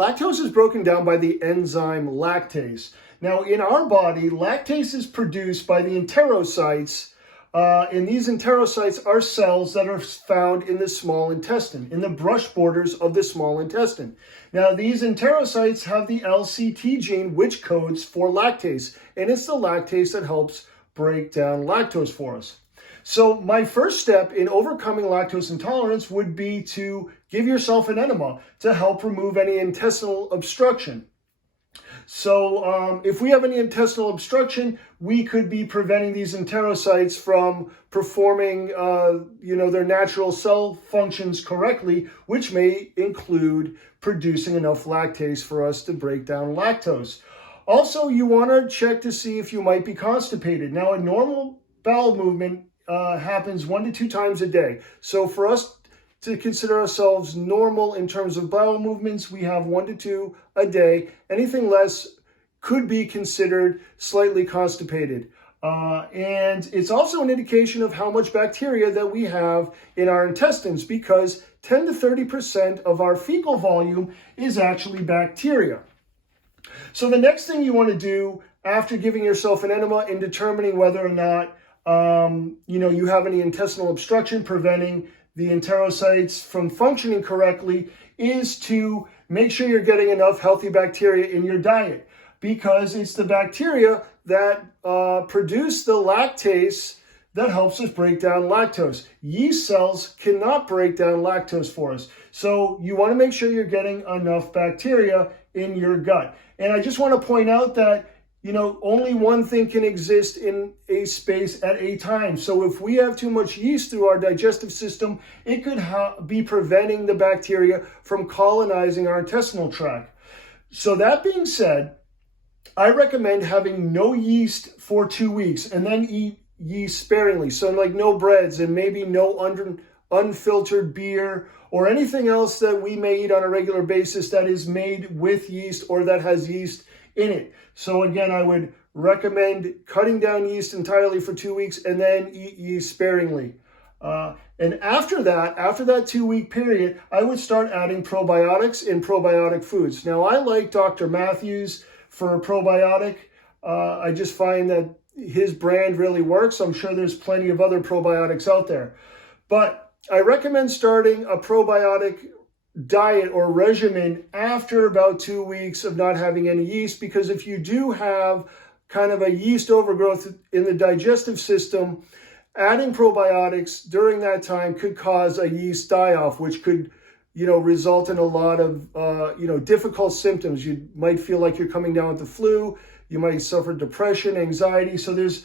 Lactose is broken down by the enzyme lactase. Now, in our body, lactase is produced by the enterocytes, and these enterocytes are cells that are found in the small intestine, in the brush borders of the small intestine. Now, these enterocytes have the LCT gene, which codes for lactase, and it's the lactase that helps break down lactose for us. So my first step in overcoming lactose intolerance would be to give yourself an enema to help remove any intestinal obstruction. So if we have any intestinal obstruction, we could be preventing these enterocytes from performing, their natural cell functions correctly, which may include producing enough lactase for us to break down lactose. Also, you want to check to see if you might be constipated. Now, a normal bowel movement happens 1 to 2 times a day. So for us to consider ourselves normal in terms of bowel movements, we have 1 to 2 a day. Anything less could be considered slightly constipated. And it's also an indication of how much bacteria that we have in our intestines, because 10 to 30% of our fecal volume is actually bacteria. So the next thing you want to do after giving yourself an enema in determining whether or not you have any intestinal obstruction preventing the enterocytes from functioning correctly is to make sure you're getting enough healthy bacteria in your diet, because it's the bacteria that produce the lactase that helps us break down lactose. Yeast cells cannot break down lactose for us. So you want to make sure you're getting enough bacteria in your gut. And I just want to point out that only one thing can exist in a space at a time. So if we have too much yeast through our digestive system, it could be preventing the bacteria from colonizing our intestinal tract. So that being said, I recommend having no yeast for 2 weeks and then eat yeast sparingly. So like no breads and maybe no unfiltered beer or anything else that we may eat on a regular basis that is made with yeast or that has yeast in it. So again, I would recommend cutting down yeast entirely for 2 weeks and then eat yeast sparingly. And after that 2-week period, I would start adding probiotics in probiotic foods. Now, I like Dr. Matthews for a probiotic. I just find that his brand really works. I'm sure there's plenty of other probiotics out there. But I recommend starting a probiotic diet or regimen after about 2 weeks of not having any yeast, because if you do have kind of a yeast overgrowth in the digestive system, adding probiotics during that time could cause a yeast die-off, which could result in a lot of difficult symptoms. You might feel like you're coming down with the flu. You might suffer depression, anxiety. So there's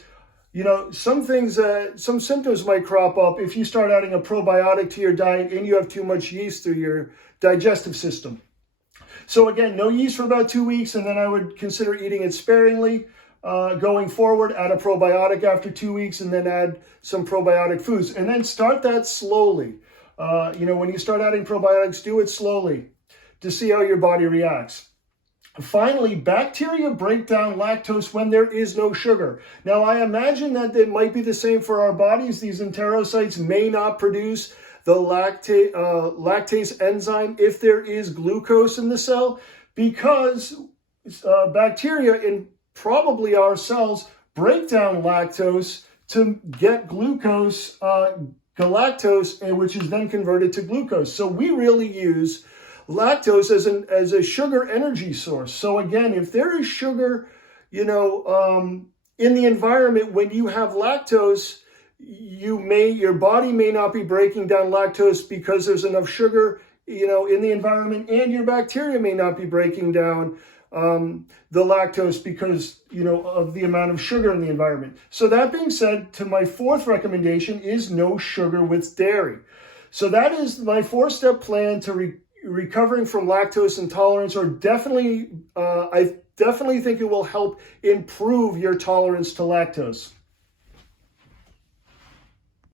some symptoms might crop up if you start adding a probiotic to your diet and you have too much yeast through your digestive system. So again, no yeast for about 2 weeks, and then I would consider eating it sparingly. Going forward, add a probiotic after 2 weeks, and then add some probiotic foods. And then start that slowly. When you start adding probiotics, do it slowly to see how your body reacts. Finally, bacteria break down lactose when there is no sugar. Now, I imagine that it might be the same for our bodies. These enterocytes may not produce the lactase enzyme if there is glucose in the cell, because bacteria in probably our cells break down lactose to get glucose, galactose, which is then converted to glucose. So we really use lactose as a sugar energy source. So again, if there is sugar, in the environment, when you have lactose, your body may not be breaking down lactose because there's enough sugar, in the environment, and your bacteria may not be breaking down the lactose because, of the amount of sugar in the environment. So that being said, to my fourth recommendation is no sugar with dairy. So that is my 4-step plan to recovering from lactose intolerance, or I definitely think it will help improve your tolerance to lactose.